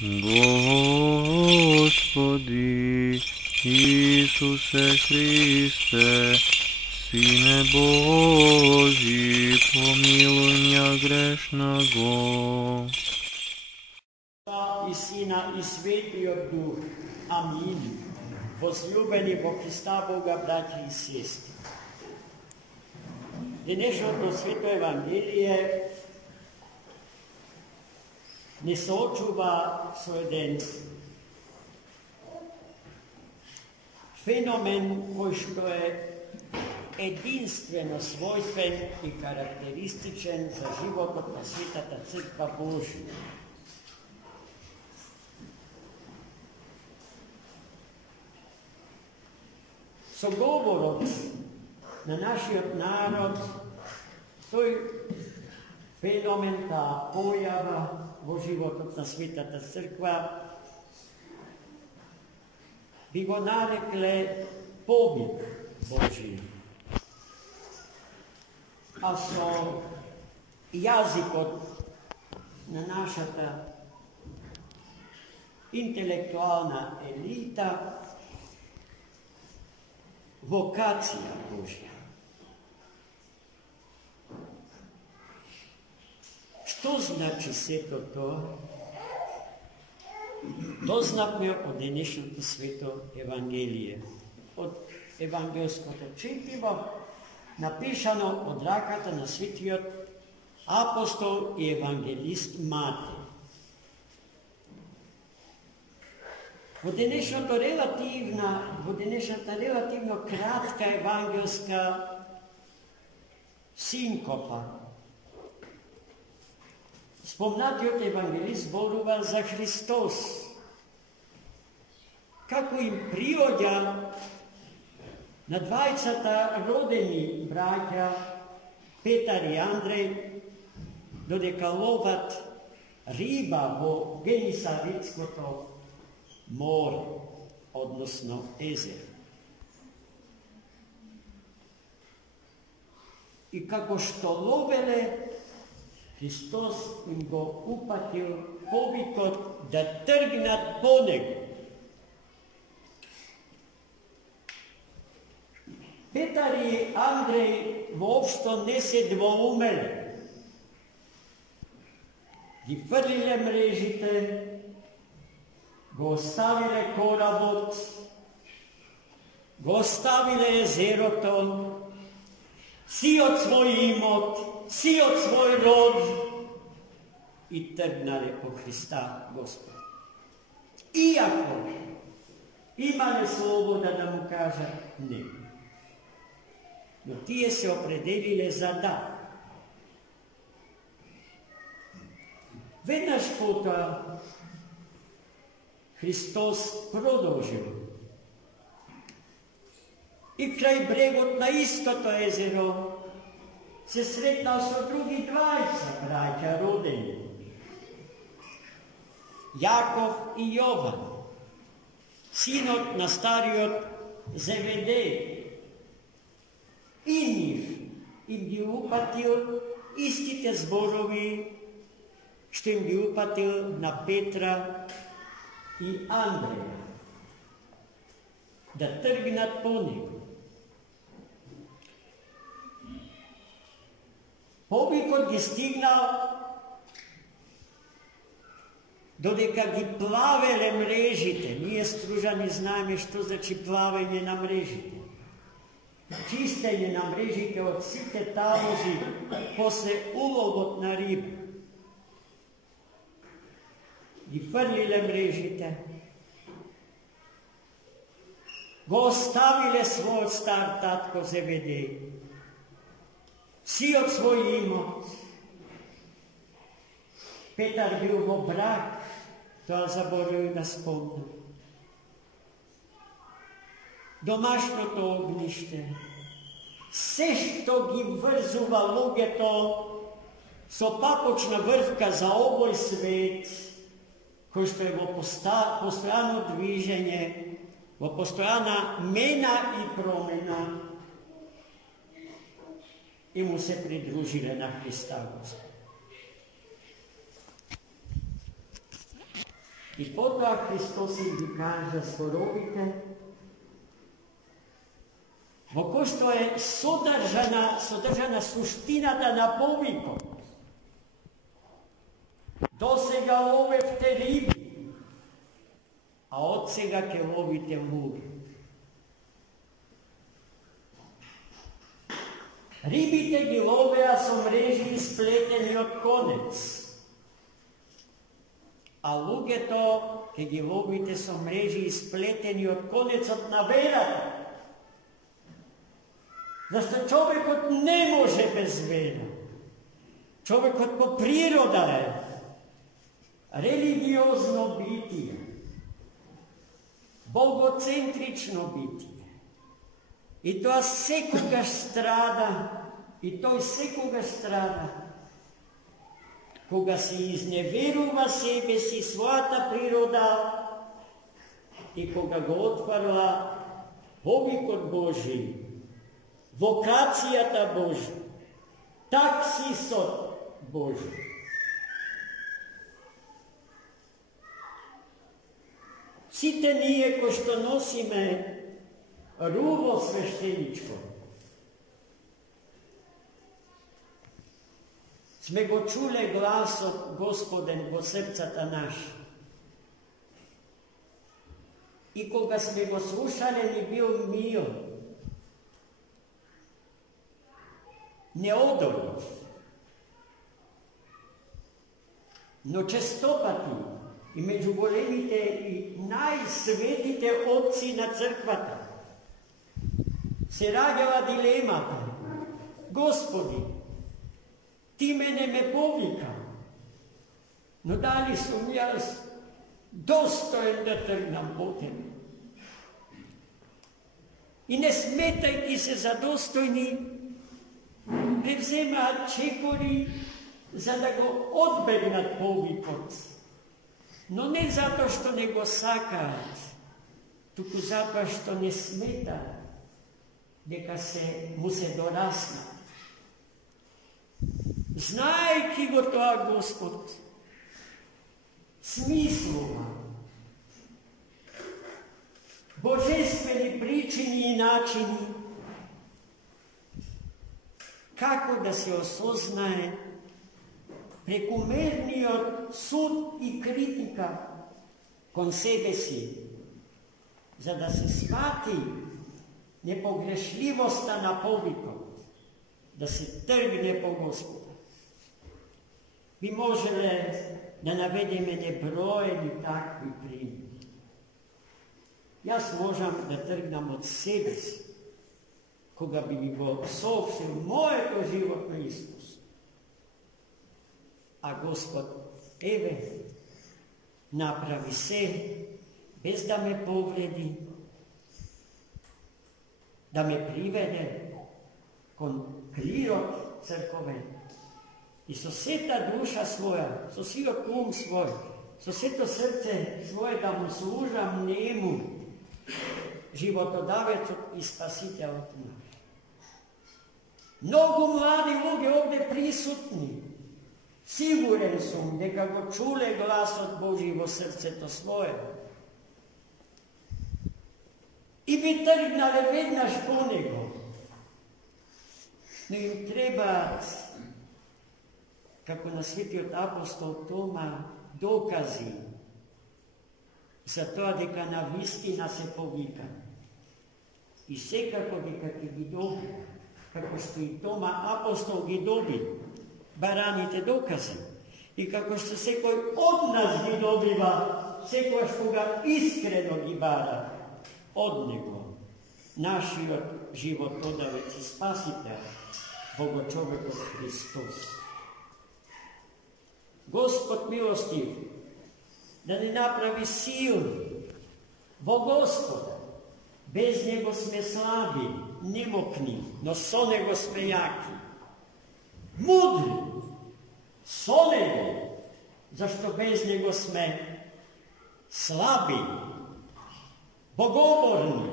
Господи Ісусе Христе, Сине Божий, помилуй меня грешного. I Sina i Svetijog Duh. Amin. Возлюбені во Христа Бога, браті і сестри. Днешното Свето Евангелие не соочува со еден феномен кој што е единствено својствен и карактеристичен за животот на Светата Црква Божија. Со говорот на нашиот народ, тој феномен, таа појава во животот на Светата Црква, би го нарекле повик Божи. А со јазикот на нашата интелектуална елита, вокација Божја. Што значи сето тоа? Дознавме од денешното Свето Евангелие, од евангелското четиво, напишано од раката на светиот апостол и евангелист Матеј. Во денешната релативно кратка евангелска синкопа, спомнатиот евангелист зборува за Христос, како им приоѓа на двајцата родени браќа Петар и Андреј, додека ловат риба во Генисаритското море, односно езеро. И како што ловеле, Христос им го упатил повикот да тргнат по него. Петар и Андреј воопшто не се двоумеле. Ги фрлиле мрежите, го оставиле коработ, го оставиле езерото, сиот свој имот, сиот свој род и тргнале по Христа Господ. Иако имале слобода да му кажат не, но тие се определиле за да. Веднаш потоа Христос продолжил и крај брегот на истото езеро се сретнал со други двајца браќа родени, Јаков и Јован, синот на стариот Зеведеј. И нив им ги упатил истите зборови што им ги упатил на Петра и Андреја, да тргнат по него. Повикот ги стигнал додека ги плавеле мрежите. Ние стружани знаеме што значи плавење на мрежите. Чистење на мрежите од сите талози после уловот на риба. Ги фрлиле мрежите, го оставиле својот стар татко Зеведеј, сиот свој имот. Петар бил во брак, тоа заборил да спомна. Домашното огниште, се што ги врзува луѓето со папочна врвка за овој свет, кој што е во постојано движење, во постојана мена и промена, и му се придружиле на Христа Господ. I potom Hristos im vykáže, co robíte. Bo što je sodržana suština da na poviko. Dosega love v te ribi, a od sega ke lovite muri. Ribite gi love, a so mreži ispleteni od konec. A luge to, ke gi lovite, so mreži ispleteni od konec od naverata. Zašto čovjek od ne može bez vera. Čovjek od po priroda je religiozno bitije, bogocentrično bitije. I to sekoga strada, i to sekoga strada, koga si izneveruva sebe, si svata priroda i koga ga otvarila povik od Božji, vokacijata Božja, tak si sod Božji. Site nije ko što nosime ruvo svešteničko. Sme go čule glasom Gospoden bo srcata naša. I koga sme go slušali, ni bil mio. Neodolov. No čestopati i među golemite i najsvetite otci na crkvata se rađala dilema. Gospodi, ti mene me povika, no da li sam jaz dostojen da trgnam po tebi? I ne smetaj ti se za dostojni prevzema čekori za da go odbegnat povikot. No ne zato što ne go sakat, tuku zato što ne smeta neka mu se dorasna. Znaj ki go to Gospod smislova, božestveni pričini i načini kako da se osoznaje prekumerni od sud i kritika kon sebe si, za da se shvati nepogrešljivosta na povikom, da se trgne po Gospoda. Vi možete da navedeme nebrojeni takvi primjeri. Jaz možem da trgnam od sebe si, koga bi mi go sovšel mojego životno iskustvo. A Gospod tebe napravi se, bez da me povredi, da me privede kon prirod crkove. I so sveta duša svoja, so sio um svoj, so sveto srce svoje da mu služam njemu, životodavecu i spasitelju naš. Mnogo mladi ljudi ovdje prisutni, siguren sam, neka go čule glas od Božjego srce to svoje. I bi trgnale vednaš po nego. No im treba, kako nas sveti od apostol Toma, dokazi za to, deka na vistina se povika. I sekako deka ti gi dobi, kako što i Toma apostol gi dobi, baranite dokaze. I kako što sekoj od nas gi dobiva, sekoj što ga iskreno gi bara od nego. Naši životodavec i spasitelj, Bogo čovjekov Hristos. Gospod milostiv, da ne napravi silu, bo Gospoda, bez njego sme slabi, nemokni, no so nego sme jaki. Mudri, so nego, zašto bez njego sme slabi, bogoborni,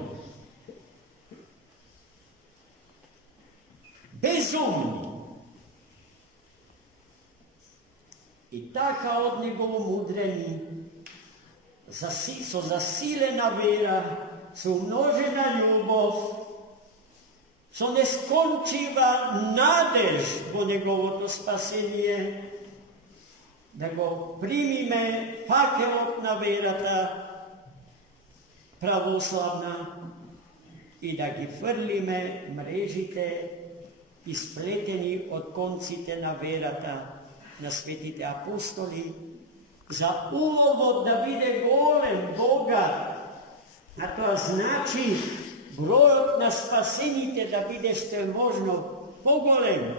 bezumni. I taka od njega umudreni, so zasilena vera, so množena ljubov, so neskončiva nadež po njegovo to spasenje, da go primime fakelotna verata pravoslavna i da gi frlime mrežite ispleteni od koncite na verata na svetite apostoli za ulovod da vide golem Boga, a to znači grot na spasenite da vide što je možno pogolem,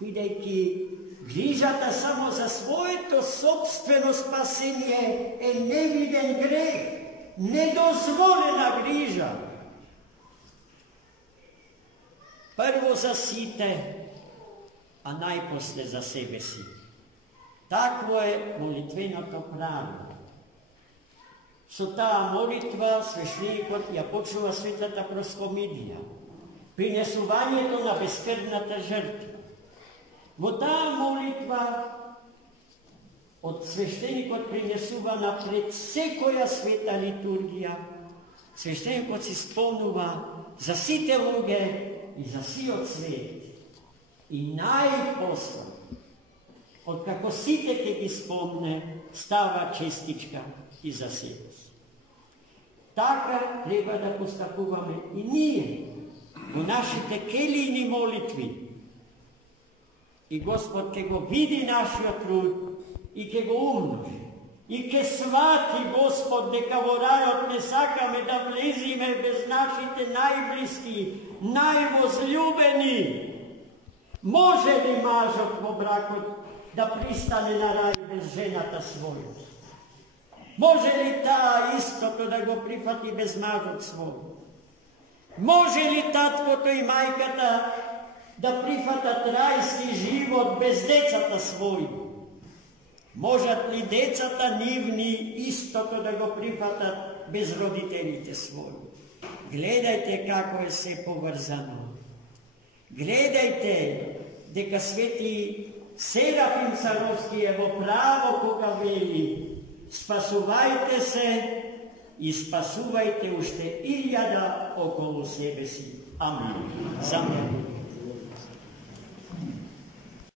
videjki grižata samo za svoje to sobstveno spasenje je neviden greh, nedozvoljena griža. Prvo za site, a najposle za sebe si. Takvo je molitveno to pravilo. So ta molitva sveštenikov ja počuva svetata proskomidija. Prinesuvanje to na beskrbnata žrtva. Vo ta molitva od sveštenikov prinesuva napred sekoja sveta liturgija. Sveštenikov si spomnuva za si teologe i za si od svet. I najposle, od kako site te gi spomne, stava čestička i za sebe. Така treba da postupujeme i nije u našite kelijni molitvi. I Gospod ke go vidi našo trud i ke go umnoži. I ke svati Gospod neka vorajot ne sakame da vlezime bez našite najbliski, najvozljubeni. Može li mažot po braku da pristane na raj bez ženata svoju? Može li ta isto to da go prihvati bez mažot svoju? Može li tatko to i majkata da prihvatat rajski život bez decata svoju? Možat li decata nivni isto to da go prihvatat bez roditeljite svoju? Gledajte kako je sve povrzano. Gledajte deka sveti Serafim Sarovski evo pravo koga veli: spasuvajte se i spasuvajte ušte iljada okolo sebe si. Amen. Zamljeno.